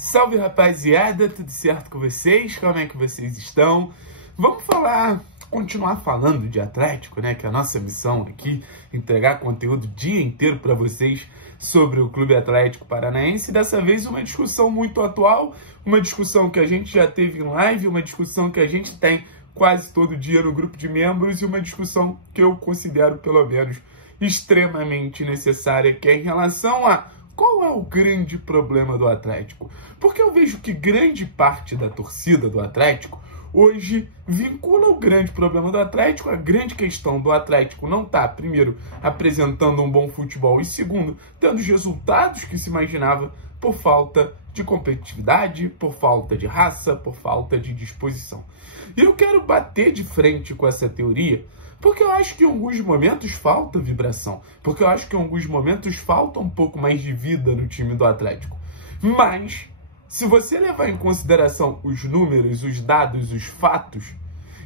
Salve, rapaziada, tudo certo com vocês? Como é que vocês estão? Vamos continuar falando de Atlético, né? Que é a nossa missão aqui, entregar conteúdo o dia inteiro para vocês sobre o Clube Atlético Paranaense. Dessa vez uma discussão muito atual, uma discussão que a gente já teve em live, uma discussão que a gente tem quase todo dia no grupo de membros e uma discussão que eu considero, pelo menos, extremamente necessária, que é em relação a qual é o grande problema do Atlético? Porque eu vejo que grande parte da torcida do Atlético hoje vincula o grande problema do Atlético, a grande questão do Atlético não estar, primeiro, apresentando um bom futebol e, segundo, tendo os resultados que se imaginava por falta de competitividade, por falta de raça, por falta de disposição. E eu quero bater de frente com essa teoria, porque eu acho que em alguns momentos falta vibração, porque eu acho que em alguns momentos falta um pouco mais de vida no time do Atlético. Mas, se você levar em consideração os números, os dados, os fatos,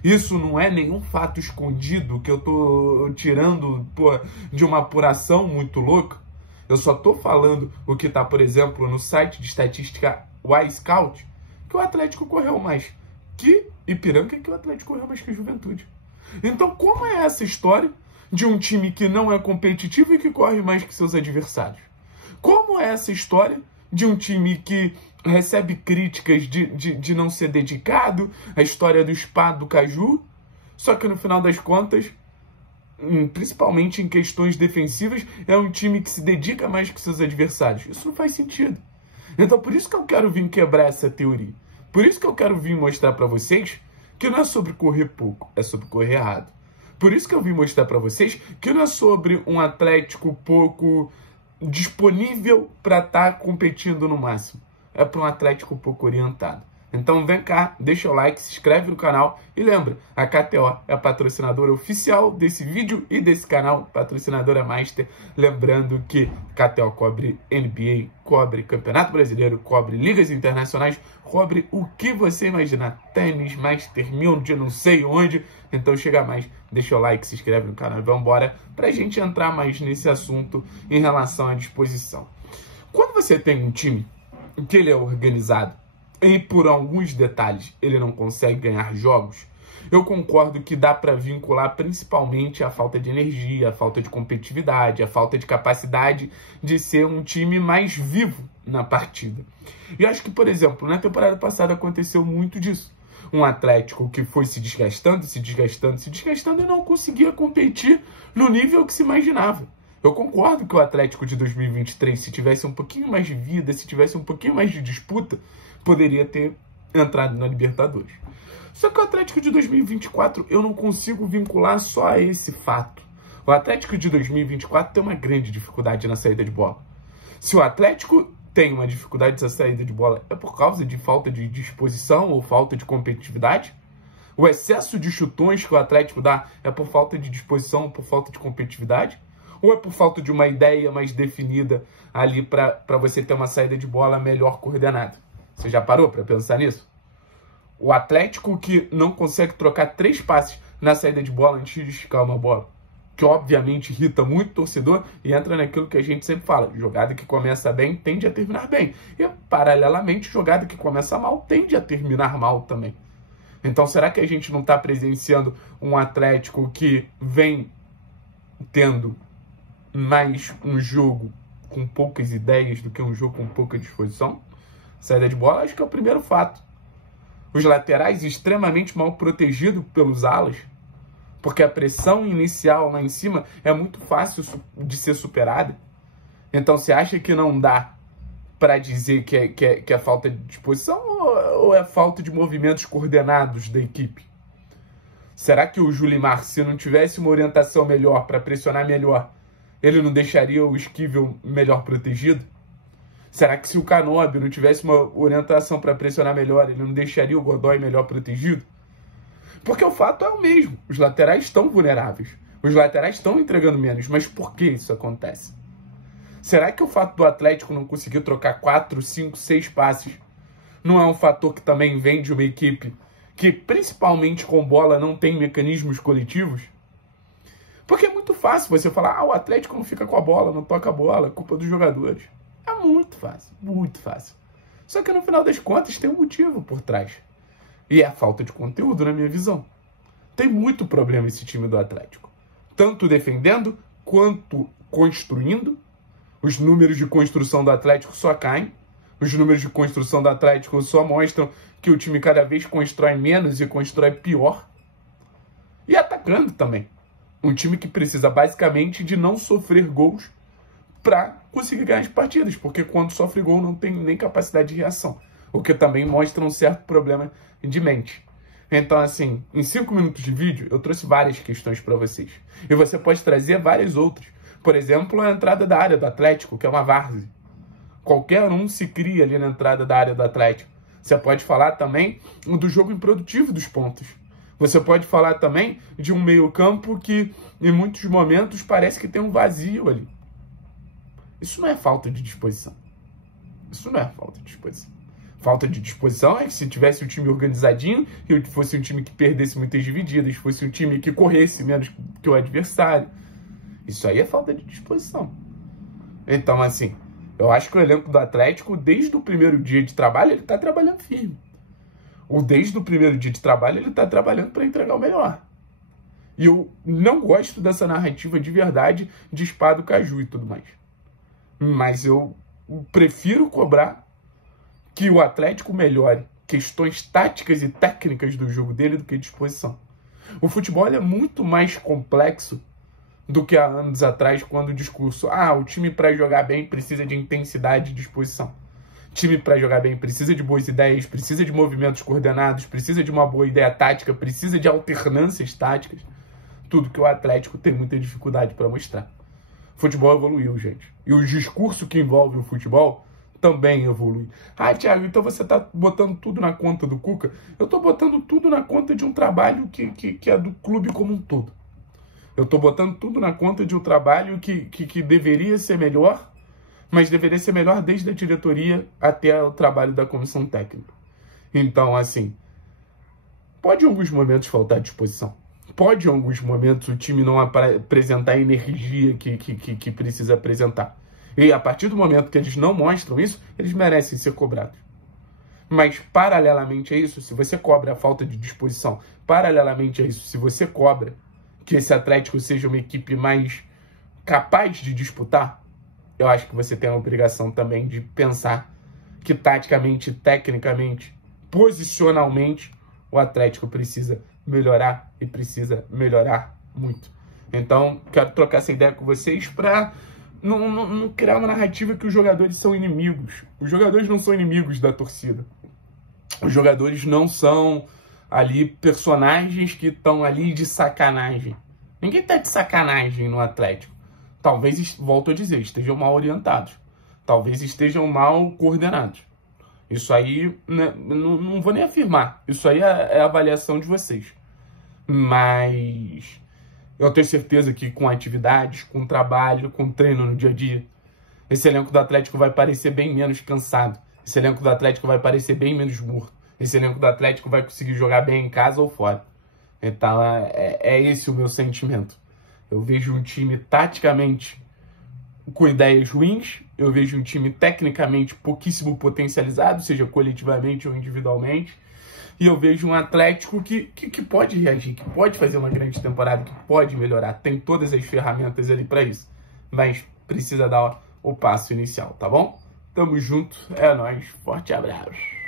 isso não é nenhum fato escondido que eu tô tirando de uma apuração muito louca. Eu só tô falando o que tá, por exemplo, no site de estatística Y-Scout, que o Atlético correu mais que Ipiranga, que o Atlético correu mais que a Juventude. Então, como é essa história de um time que não é competitivo e que corre mais que seus adversários? Como é essa história de um time que recebe críticas de não ser dedicado, a história do Spa do Caju, só que no final das contas, principalmente em questões defensivas, é um time que se dedica mais que seus adversários? Isso não faz sentido. Então, por isso que eu quero vir quebrar essa teoria. Por isso que eu quero vir mostrar para vocês que não é sobre correr pouco, é sobre correr errado. Por isso que eu vim mostrar para vocês que não é sobre um Atlético pouco disponível para estar competindo no máximo. É para um Atlético pouco orientado. Então vem cá, deixa o like, se inscreve no canal e lembra, a KTO é a patrocinadora oficial desse vídeo e desse canal, patrocinadora master. Lembrando que KTO cobre NBA, cobre Campeonato Brasileiro, cobre ligas internacionais, cobre o que você imaginar, tênis, Master 1000 de não sei onde. Então chega mais, deixa o like, se inscreve no canal e vamos embora para a gente entrar mais nesse assunto em relação à disposição. Quando você tem um time que ele é organizado, e por alguns detalhes ele não consegue ganhar jogos, eu concordo que dá para vincular principalmente a falta de energia, a falta de competitividade, a falta de capacidade de ser um time mais vivo na partida. E acho que, por exemplo, na temporada passada aconteceu muito disso. Um Atlético que foi se desgastando e não conseguia competir no nível que se imaginava. Eu concordo que o Atlético de 2023, se tivesse um pouquinho mais de vida, se tivesse um pouquinho mais de disputa, poderia ter entrado na Libertadores. Só que o Atlético de 2024 eu não consigo vincular só a esse fato. O Atlético de 2024 tem uma grande dificuldade na saída de bola. Se o Atlético tem uma dificuldade nessa saída de bola, é por causa de falta de disposição ou falta de competitividade? O excesso de chutões que o Atlético dá é por falta de disposição ou por falta de competitividade? Ou é por falta de uma ideia mais definida ali para você ter uma saída de bola melhor coordenada? Você já parou para pensar nisso? O Atlético que não consegue trocar 3 passes na saída de bola antes de esticar uma bola, que obviamente irrita muito o torcedor e entra naquilo que a gente sempre fala, jogada que começa bem tende a terminar bem. E, paralelamente, jogada que começa mal tende a terminar mal também. Então, será que a gente não está presenciando um Atlético que vem tendo mais um jogo com poucas ideias do que um jogo com pouca disposição? Saída de bola, acho que é o primeiro fato. Os laterais extremamente mal protegidos pelos alas, porque a pressão inicial lá em cima é muito fácil de ser superada. Então, você acha que não dá para dizer que é falta de disposição ou é falta de movimentos coordenados da equipe? Será que o Julimar, se não tivesse uma orientação melhor para pressionar melhor, ele não deixaria o Esquivel melhor protegido? Será que se o Canóbio não tivesse uma orientação para pressionar melhor, ele não deixaria o Godoy melhor protegido? Porque o fato é o mesmo. Os laterais estão vulneráveis. Os laterais estão entregando menos. Mas por que isso acontece? Será que o fato do Atlético não conseguir trocar 4, 5, 6 passes não é um fator que também vem de uma equipe que, principalmente com bola, não tem mecanismos coletivos? Porque é muito fácil você falar, o Atlético não fica com a bola, não toca a bola, é culpa dos jogadores. É muito fácil, muito fácil. Só que no final das contas tem um motivo por trás. E é a falta de conteúdo, na minha visão. Tem muito problema esse time do Atlético. Tanto defendendo, quanto construindo. Os números de construção do Atlético só caem. Os números de construção do Atlético só mostram que o time cada vez constrói menos e constrói pior. E atacando também. Um time que precisa basicamente de não sofrer gols para conseguir ganhar as partidas. Porque quando sofre gol não tem nem capacidade de reação. O que também mostra um certo problema de mente. Então, assim, em 5 minutos de vídeo, eu trouxe várias questões para vocês. E você pode trazer várias outras. Por exemplo, a entrada da área do Atlético, que é uma várzea. Qualquer um se cria ali na entrada da área do Atlético. Você pode falar também do jogo improdutivo dos pontos. Você pode falar também de um meio-campo que, em muitos momentos, parece que tem um vazio ali. Isso não é falta de disposição. Isso não é falta de disposição. Falta de disposição é que se tivesse um time organizadinho, e fosse um time que perdesse muitas divididas, fosse um time que corresse menos que o adversário. Isso aí é falta de disposição. Então, assim, eu acho que o elenco do Atlético, desde o primeiro dia de trabalho, ele está trabalhando firme. Ou desde o primeiro dia de trabalho, ele está trabalhando para entregar o melhor. E eu não gosto dessa narrativa de verdade de espada do caju e tudo mais. Mas eu prefiro cobrar que o Atlético melhore questões táticas e técnicas do jogo dele do que disposição. O futebol é muito mais complexo do que há anos atrás, quando o discurso, o time para jogar bem precisa de intensidade e disposição. Time para jogar bem precisa de boas ideias, precisa de movimentos coordenados, precisa de uma boa ideia tática, precisa de alternâncias táticas. Tudo que o Atlético tem muita dificuldade para mostrar. O futebol evoluiu, gente. E o discurso que envolve o futebol também evolui. Thiago, então você está botando tudo na conta do Cuca? Eu estou botando tudo na conta de um trabalho que é do clube como um todo. Eu estou botando tudo na conta de um trabalho que deveria ser melhor, mas deveria ser melhor desde a diretoria até o trabalho da comissão técnica. Então, assim, pode em alguns momentos faltar disposição. Pode em alguns momentos o time não apresentar a energia que precisa apresentar. E a partir do momento que eles não mostram isso, eles merecem ser cobrados. Mas, paralelamente a isso, se você cobra a falta de disposição, paralelamente a isso, se você cobra que esse Atlético seja uma equipe mais capaz de disputar, eu acho que você tem a obrigação também de pensar que taticamente, tecnicamente, posicionalmente, o Atlético precisa melhorar e precisa melhorar muito. Então, quero trocar essa ideia com vocês para não criar uma narrativa que os jogadores são inimigos. Os jogadores não são inimigos da torcida. Os jogadores não são ali personagens que estão ali de sacanagem. Ninguém está de sacanagem no Atlético. Talvez, volto a dizer, estejam mal orientados. Talvez estejam mal coordenados. Isso aí, né, não vou nem afirmar. Isso aí é a avaliação de vocês. Mas eu tenho certeza que com atividades, com trabalho, com treino no dia a dia, esse elenco do Atlético vai parecer bem menos cansado. Esse elenco do Atlético vai parecer bem menos morto. Esse elenco do Atlético vai conseguir jogar bem em casa ou fora. Então, é esse o meu sentimento. Eu vejo um time taticamente com ideias ruins. Eu vejo um time tecnicamente pouquíssimo potencializado, seja coletivamente ou individualmente. E eu vejo um Atlético que pode reagir, que pode fazer uma grande temporada, que pode melhorar. Tem todas as ferramentas ali para isso. Mas precisa dar o passo inicial, tá bom? Tamo junto, é nóis, forte abraço.